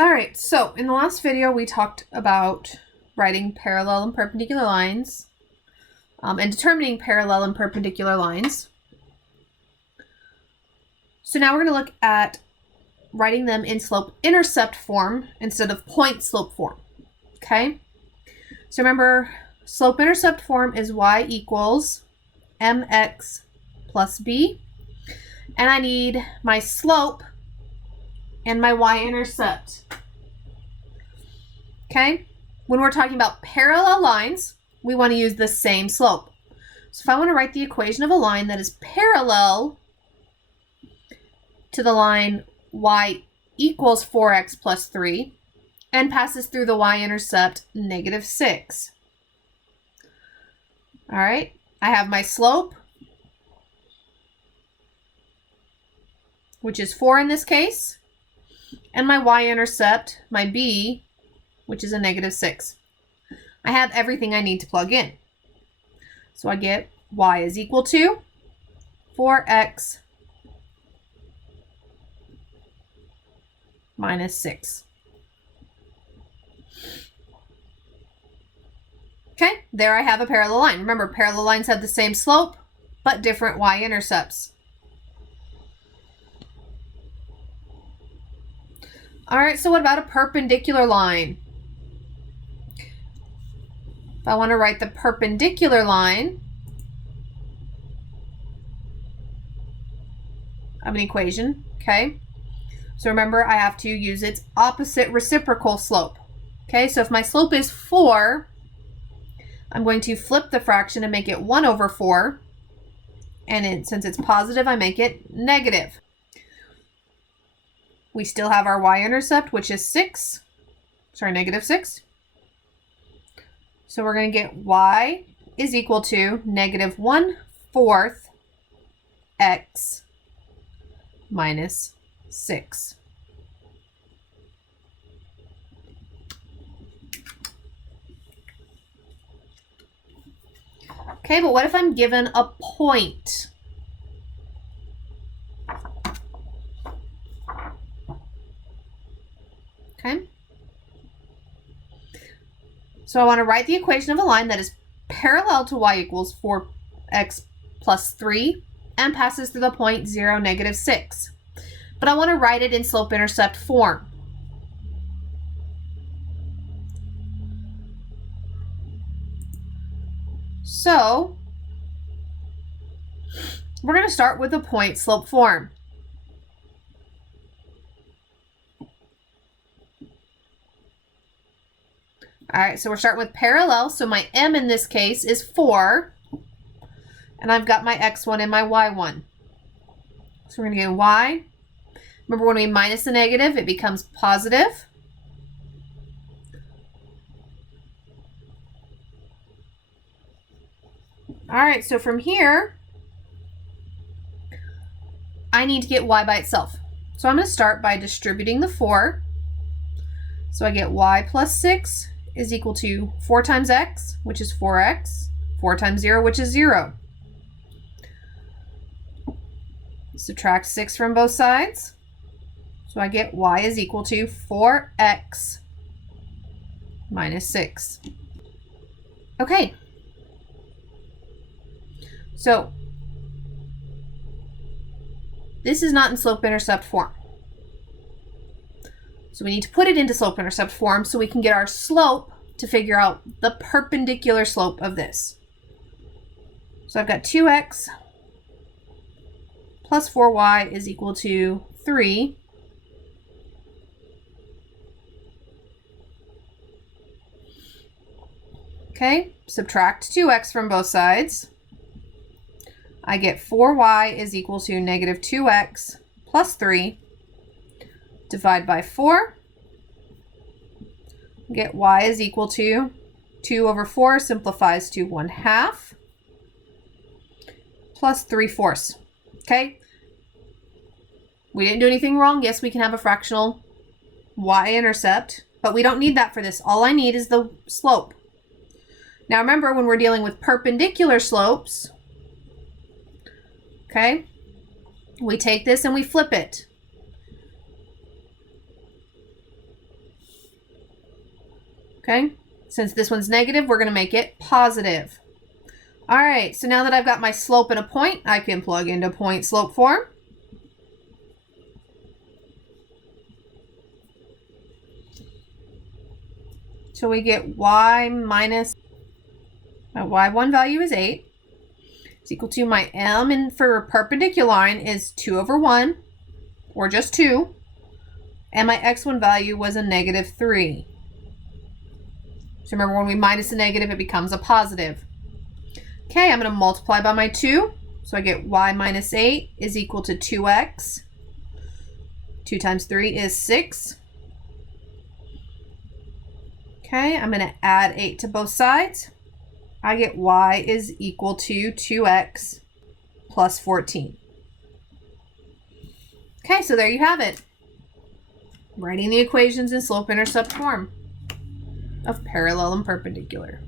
All right, so in the last video, we talked about writing parallel and perpendicular lines and determining parallel and perpendicular lines. So now we're going to look at writing them in slope-intercept form instead of point-slope form, okay? So remember, slope-intercept form is y equals mx plus b, and I need my slope and my y-intercept, okay? When we're talking about parallel lines, we want to use the same slope. So if I want to write the equation of a line that is parallel to the line y equals 4x plus 3 and passes through the y-intercept -6. All right, I have my slope, which is 4 in this case, and my y-intercept, my b, which is a -6. I have everything I need to plug in. So I get y is equal to 4x minus 6. Okay, there I have a parallel line. Remember, parallel lines have the same slope, but different y-intercepts. All right, so what about a perpendicular line? If I want to write the perpendicular line of an equation, okay? So remember, I have to use its opposite reciprocal slope. Okay, so if my slope is 4, I'm going to flip the fraction and make it 1 over 4. And since it's positive, I make it negative. We still have our y-intercept, which is -6. So we're going to get y is equal to -1/4 x minus 6. Okay, but what if I'm given a point? Okay. So I want to write the equation of a line that is parallel to y equals 4x plus 3 and passes through the point 0, -6. But I want to write it in slope-intercept form. So we're going to start with the point-slope form. All right, so we're starting with parallel. So my m in this case is 4, and I've got my x1 and my y1. So we're going to get y. Remember, when we minus the negative, it becomes positive. All right, so from here, I need to get y by itself. So I'm going to start by distributing the 4. So I get y plus 6 is equal to 4 times x, which is 4x, 4 times 0, which is 0. Subtract 6 from both sides. So I get y is equal to 4x minus 6. Okay. So this is not in slope-intercept form. So we need to put it into slope-intercept form so we can get our slope to figure out the perpendicular slope of this. So I've got 2x plus 4y is equal to 3. Okay, subtract 2x from both sides. I get 4y is equal to -2x plus 3. Divide by 4. Get y is equal to 2 over 4 simplifies to 1/2 plus 3/4. Okay? We didn't do anything wrong. Yes, we can have a fractional y-intercept, but we don't need that for this. All I need is the slope. Now remember, when we're dealing with perpendicular slopes, okay, we take this and we flip it. Okay, since this one's negative, we're going to make it positive. All right, so now that I've got my slope and a point, I can plug into point slope form. So we get y minus, my y1 value is 8. It's equal to my m, and for perpendicular line is 2 over 1, or just 2. And my x1 value was a negative 3. So remember, when we minus a negative, it becomes a positive. Okay, I'm going to multiply by my 2. So I get y minus 8 is equal to 2x. 2 times 3 is 6. Okay, I'm going to add 8 to both sides. I get y is equal to 2x plus 14. Okay, so there you have it. Writing the equations in slope-intercept form of parallel and perpendicular.